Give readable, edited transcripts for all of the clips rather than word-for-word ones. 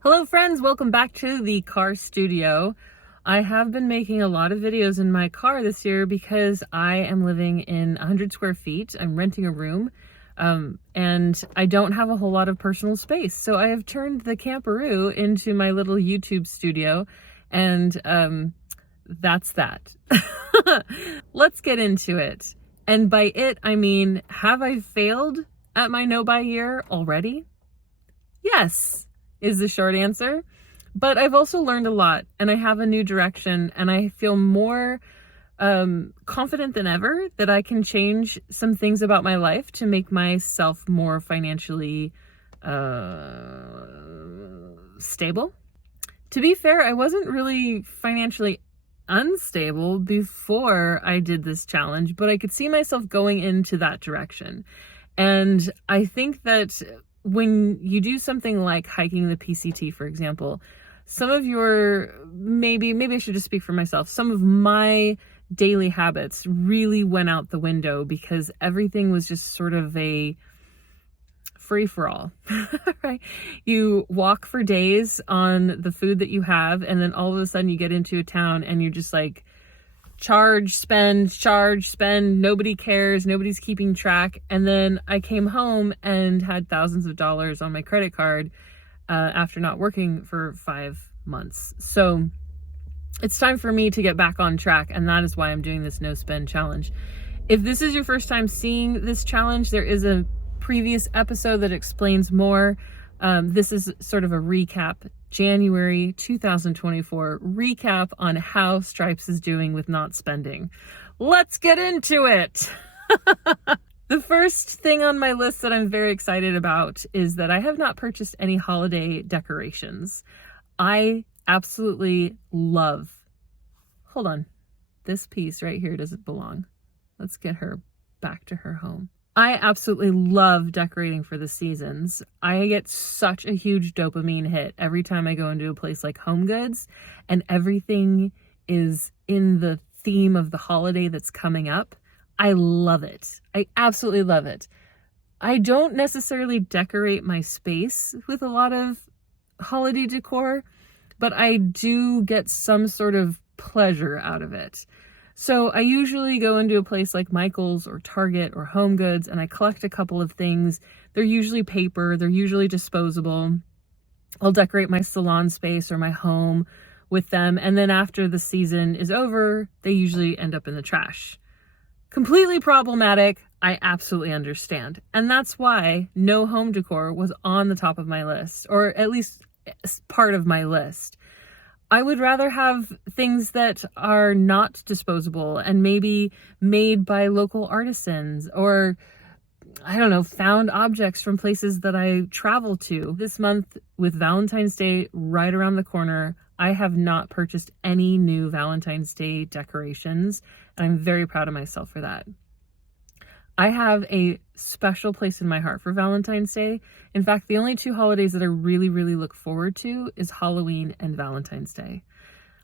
Hello friends, welcome back to the car studio. I have been making a lot of videos in my car this year because I am living in 100 square feet. I'm renting a room and I don't have a whole lot of personal space. So I have turned the camperoo into my little YouTube studio and that's that. Let's get into it. And by it, I mean, have I failed at my no-buy year already? Yes, is the short answer. But I've also learned a lot and I have a new direction and I feel more confident than ever that I can change some things about my life to make myself more financially stable. To be fair, I wasn't really financially unstable before I did this challenge, but I could see myself going into that direction. And I think that when you do something like hiking the PCT, for example, some of your, maybe I should just speak for myself, some of my daily habits really went out the window because everything was just sort of a free-for-all, right? You walk for days on the food that you have, and then all of a sudden you get into a town and you're just like, charge, spend, nobody cares, nobody's keeping track. And then I came home and had thousands of dollars on my credit card after not working for 5 months. So it's time for me to get back on track, and that is why I'm doing this no spend challenge. If this is your first time seeing this challenge, there is a previous episode that explains more. This is sort of a recap, January 2024 recap on how Stripes is doing with not spending. Let's get into it. The first thing on my list that I'm very excited about is that I have not purchased any holiday decorations. I absolutely love, hold on, this piece right here doesn't belong. Let's get her back to her home. I absolutely love decorating for the seasons. I get such a huge dopamine hit every time I go into a place like HomeGoods and everything is in the theme of the holiday that's coming up. I love it. I absolutely love it. I don't necessarily decorate my space with a lot of holiday decor, but I do get some sort of pleasure out of it. So I usually go into a place like Michael's or Target or HomeGoods and I collect a couple of things. They're usually paper, they're usually disposable. I'll decorate my salon space or my home with them, and then after the season is over, they usually end up in the trash. Completely problematic, I absolutely understand. And that's why no home decor was on the top of my list, or at least part of my list. I would rather have things that are not disposable and maybe made by local artisans, or I don't know, found objects from places that I travel to. This month, with Valentine's Day right around the corner, I have not purchased any new Valentine's Day decorations, and I'm very proud of myself for that. I have a special place in my heart for Valentine's Day. In fact, the only two holidays that I really, really look forward to is Halloween and Valentine's Day.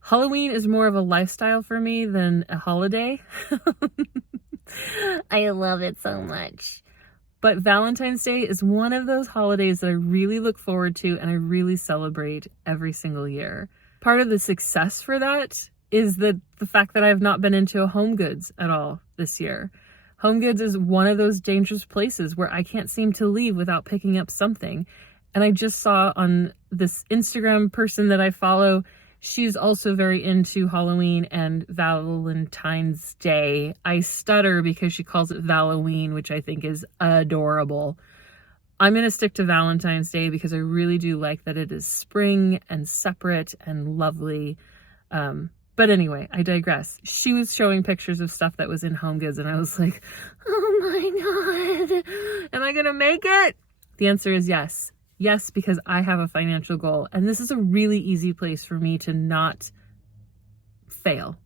Halloween is more of a lifestyle for me than a holiday. I love it so much. But Valentine's Day is one of those holidays that I really look forward to and I really celebrate every single year. Part of the success for that is the fact that I have not been into a HomeGoods at all this year. HomeGoods is one of those dangerous places where I can't seem to leave without picking up something. And I just saw on this Instagram person that I follow, she's also very into Halloween and Valentine's Day. I stutter because she calls it Halloween, which I think is adorable. I'm going to stick to Valentine's Day because I really do like that it is spring and separate and lovely. But anyway, I digress. She was showing pictures of stuff that was in HomeGoods and I was like, oh my God, am I gonna make it? The answer is yes. Yes, because I have a financial goal. And this is a really easy place for me to not fail.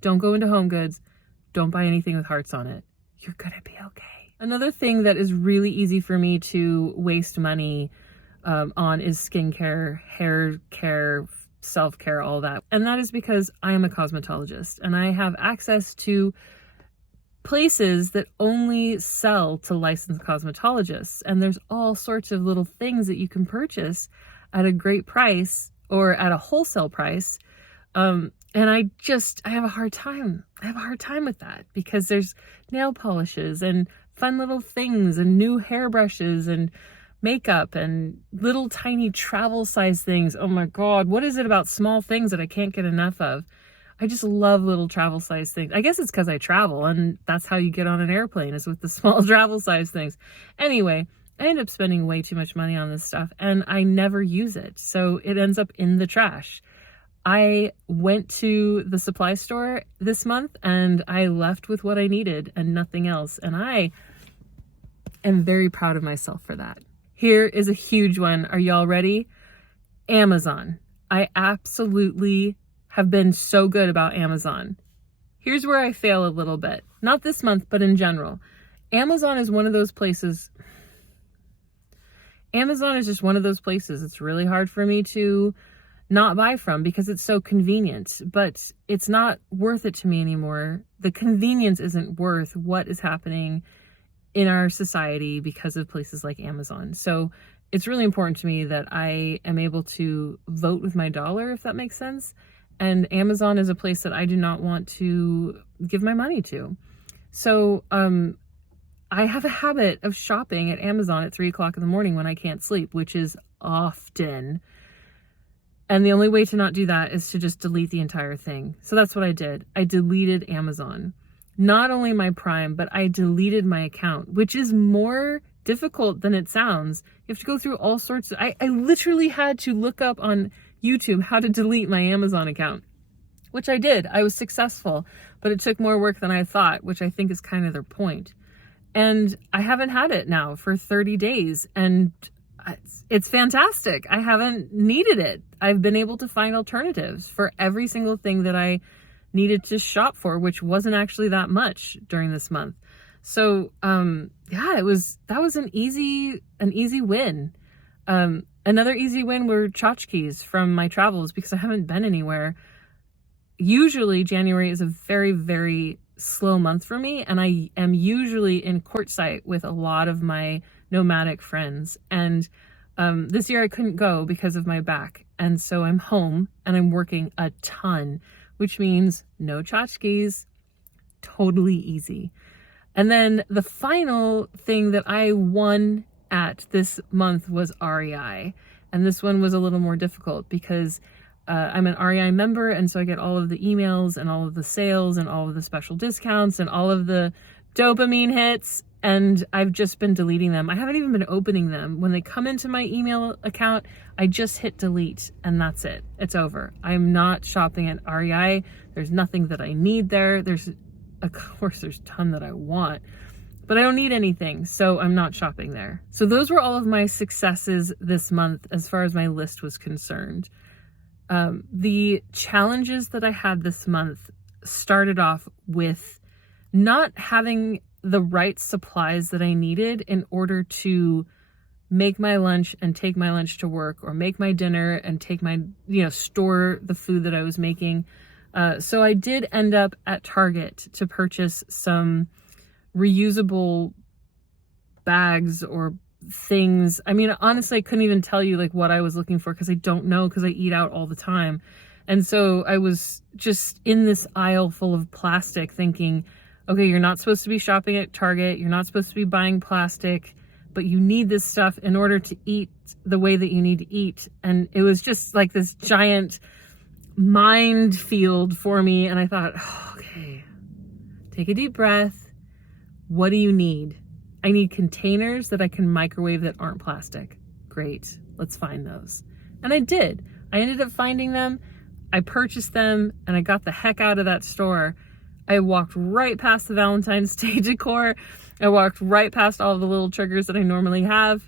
Don't go into HomeGoods. Don't buy anything with hearts on it. You're gonna be okay. Another thing that is really easy for me to waste money on is skincare, hair care, self-care, all that. And that is because I am a cosmetologist and I have access to places that only sell to licensed cosmetologists. And there's all sorts of little things that you can purchase at a great price or at a wholesale price. And I have a hard time. I have a hard time with that because there's nail polishes and fun little things and new hairbrushes and makeup and little tiny travel size things. Oh my God, what is it about small things that I can't get enough of? I just love little travel size things. I guess it's because I travel and that's how you get on an airplane, is with the small travel size things. Anyway, I end up spending way too much money on this stuff and I never use it. So it ends up in the trash. I went to the supply store this month and I left with what I needed and nothing else. And I am very proud of myself for that. Here is a huge one. Are y'all ready? Amazon. I absolutely have been so good about Amazon. Here's where I fail a little bit. Not this month, but in general. Amazon is one of those places. Amazon is just one of those places it's really hard for me to not buy from because it's so convenient, but it's not worth it to me anymore. The convenience isn't worth what is happening in our society because of places like Amazon. So it's really important to me that I am able to vote with my dollar, if that makes sense. And Amazon is a place that I do not want to give my money to. So I have a habit of shopping at Amazon at 3:00 in the morning when I can't sleep, which is often. And the only way to not do that is to just delete the entire thing. So that's what I did. I deleted Amazon. Not only my Prime, but I deleted my account, which is more difficult than it sounds. You have to go through all sorts of... I literally had to look up on YouTube how to delete my Amazon account, which I did. I was successful, but it took more work than I thought, which I think is kind of their point. And I haven't had it now for 30 days, and it's fantastic. I haven't needed it. I've been able to find alternatives for every single thing that I needed to shop for, which wasn't actually that much during this month. So yeah, that was an easy win. Another easy win were tchotchkes from my travels because I haven't been anywhere. Usually January is a very, very slow month for me, and I am usually in Quartzsite with a lot of my nomadic friends. And this year I couldn't go because of my back. And so I'm home and I'm working a ton, which means no tchotchkes, totally easy. And then the final thing that I won at this month was REI. And this one was a little more difficult because I'm an REI member, and so I get all of the emails and all of the sales and all of the special discounts and all of the dopamine hits, and I've just been deleting them. I haven't even been opening them. When they come into my email account, I just hit delete, and that's it. It's over. I'm not shopping at REI. There's nothing that I need there. Of course, there's a ton that I want, but I don't need anything, so I'm not shopping there. So those were all of my successes this month as far as my list was concerned. The challenges that I had this month started off with not having the right supplies that I needed in order to make my lunch and take my lunch to work, or make my dinner and take my, store the food that I was making. So I did end up at Target to purchase some reusable bags or things. I mean, honestly, I couldn't even tell you what I was looking for because I don't know, because I eat out all the time. And so I was just in this aisle full of plastic thinking, okay, you're not supposed to be shopping at Target. You're not supposed to be buying plastic, but you need this stuff in order to eat the way that you need to eat. And it was just like this giant minefield for me. And I thought, okay, take a deep breath. What do you need? I need containers that I can microwave that aren't plastic. Great, let's find those. And I did. I ended up finding them. I purchased them and I got the heck out of that store. I walked right past the Valentine's Day decor. I walked right past all of the little triggers that I normally have.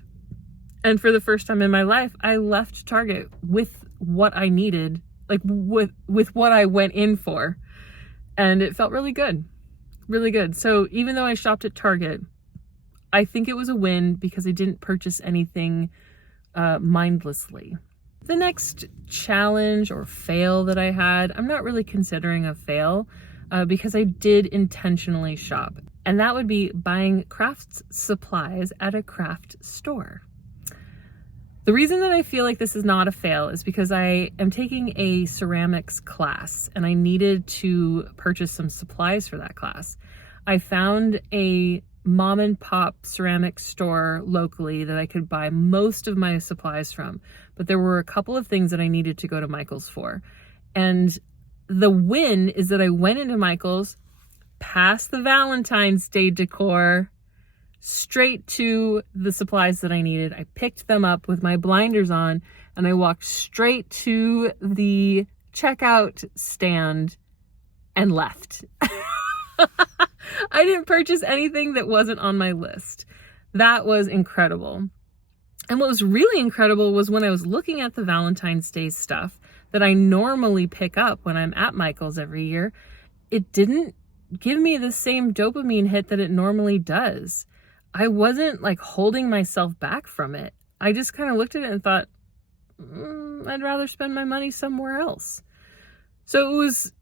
And for the first time in my life, I left Target with what I needed, with what I went in for. And it felt really good. Really good. So even though I shopped at Target, I think it was a win because I didn't purchase anything mindlessly. The next challenge or fail that I had, I'm not really considering a fail because I did intentionally shop. And that would be buying craft supplies at a craft store. The reason that I feel like this is not a fail is because I am taking a ceramics class and I needed to purchase some supplies for that class. I found a mom and pop ceramic store locally that I could buy most of my supplies from, but there were a couple of things that I needed to go to Michael's for. And the win is that I went into Michael's, past the Valentine's Day decor, straight to the supplies that I needed. I picked them up with my blinders on and I walked straight to the checkout stand and left. I didn't purchase anything that wasn't on my list. That was incredible. And what was really incredible was when I was looking at the Valentine's Day stuff that I normally pick up when I'm at Michael's every year, it didn't give me the same dopamine hit that it normally does. I wasn't like holding myself back from it. I just kind of looked at it and thought, I'd rather spend my money somewhere else. So it was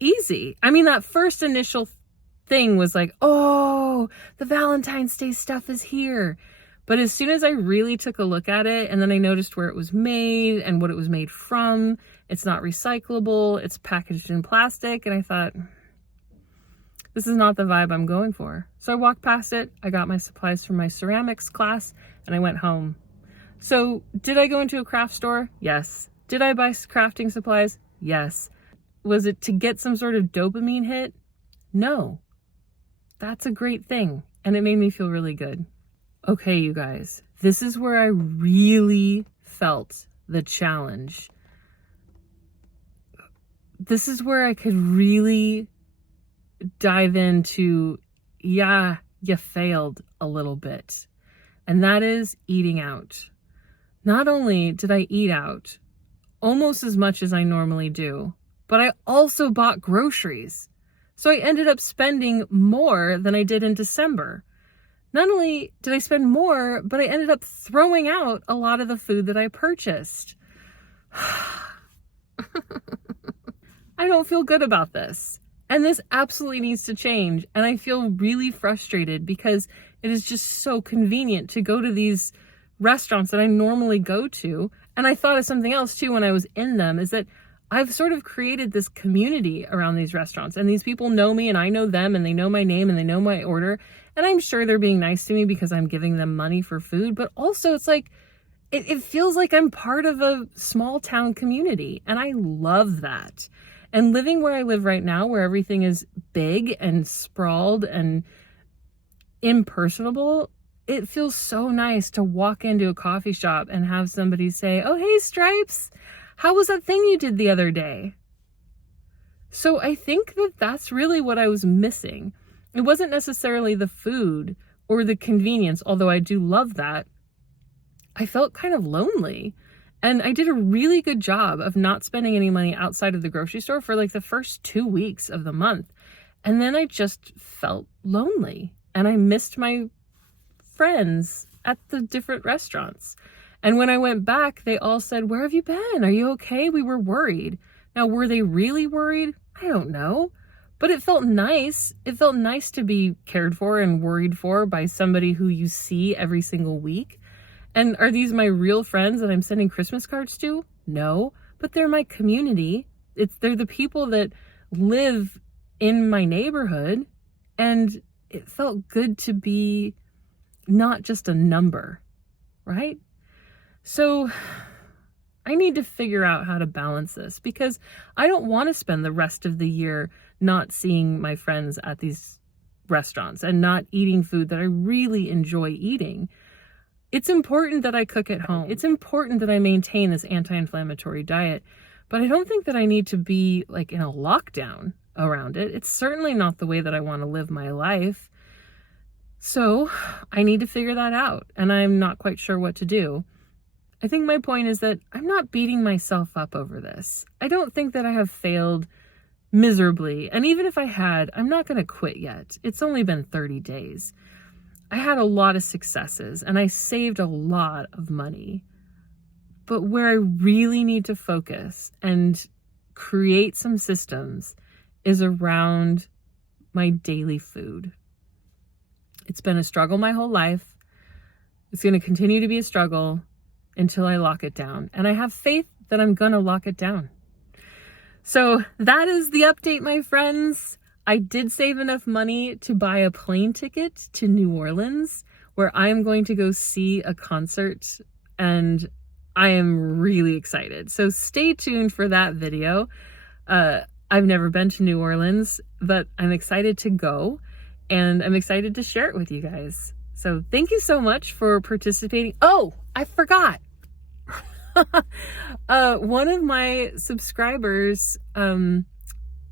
easy. I mean, that first initial thing was like, oh, the Valentine's Day stuff is here. But as soon as I really took a look at it, and then I noticed where it was made and what it was made from, it's not recyclable, it's packaged in plastic, and I thought, this is not the vibe I'm going for. So I walked past it, I got my supplies from my ceramics class, and I went home. So did I go into a craft store? Yes. Did I buy crafting supplies? Yes. Was it to get some sort of dopamine hit? No. That's a great thing, and it made me feel really good. Okay, you guys, this is where I really felt the challenge. This is where I could really dive into, yeah, you failed a little bit. And that is eating out. Not only did I eat out almost as much as I normally do, but I also bought groceries. So I ended up spending more than I did in December. Not only did I spend more, but I ended up throwing out a lot of the food that I purchased. I don't feel good about this. And this absolutely needs to change. And I feel really frustrated because it is just so convenient to go to these restaurants that I normally go to. And I thought of something else too when I was in them, is that I've sort of created this community around these restaurants. And these people know me and I know them and they know my name and they know my order. And I'm sure they're being nice to me because I'm giving them money for food. But also it's like, it feels like I'm part of a small town community. And I love that. And living where I live right now, where everything is big and sprawled and impersonable, it feels so nice to walk into a coffee shop and have somebody say, oh, hey, Stripes, how was that thing you did the other day? So I think that that's really what I was missing. It wasn't necessarily the food or the convenience, although I do love that. I felt kind of lonely. And I did a really good job of not spending any money outside of the grocery store for like the first 2 weeks of the month. And then I just felt lonely and I missed my friends at the different restaurants. And when I went back, they all said, where have you been? Are you okay? We were worried. Now, were they really worried? I don't know. But it felt nice. It felt nice to be cared for and worried for by somebody who you see every single week. And are these my real friends that I'm sending Christmas cards to? No, but they're my community. They're the people that live in my neighborhood. And it felt good to be not just a number, right? So I need to figure out how to balance this because I don't want to spend the rest of the year not seeing my friends at these restaurants and not eating food that I really enjoy eating. It's important that I cook at home. It's important that I maintain this anti-inflammatory diet, but I don't think that I need to be like in a lockdown around it. It's certainly not the way that I want to live my life. So I need to figure that out, and I'm not quite sure what to do. I think my point is that I'm not beating myself up over this. I don't think that I have failed miserably, and even if I had, I'm not going to quit yet. It's only been 30 days. I had a lot of successes and I saved a lot of money. But where I really need to focus and create some systems is around my daily food. It's been a struggle my whole life. It's going to continue to be a struggle. until I lock it down. And I have faith that I'm gonna lock it down. So that is the update, my friends. I did save enough money to buy a plane ticket to New Orleans, where I am going to go see a concert, and I am really excited. So stay tuned for that video. I've never been to New Orleans, but I'm excited to go, and I'm excited to share it with you guys. So thank you so much for participating. Oh, I forgot. One of my subscribers and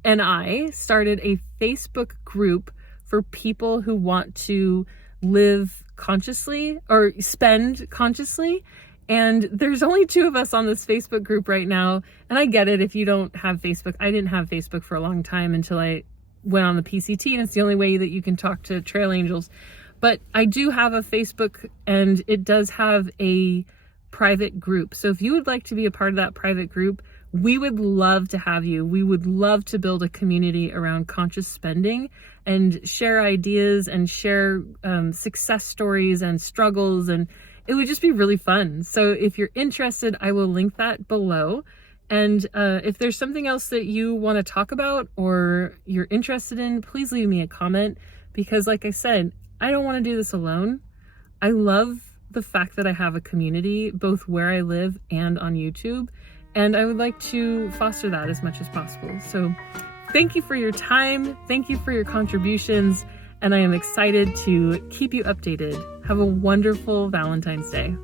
I started a Facebook group for people who want to live consciously or spend consciously. And there's only 2 of us on this Facebook group right now. And I get it if you don't have Facebook. I didn't have Facebook for a long time until I went on the PCT, and it's the only way that you can talk to trail angels. But I do have a Facebook, and it does have a private group. So if you would like to be a part of that private group, we would love to have you. We would love to build a community around conscious spending and share ideas and share success stories and struggles, and it would just be really fun. So if you're interested, I will link that below. And if there's something else that you want to talk about or you're interested in, please leave me a comment, because like I said, I don't want to do this alone. I love the fact that I have a community both where I live and on YouTube, and I would like to foster that as much as possible. So thank you for your time. Thank you for your contributions, and I am excited to keep you updated. Have a wonderful Valentine's Day.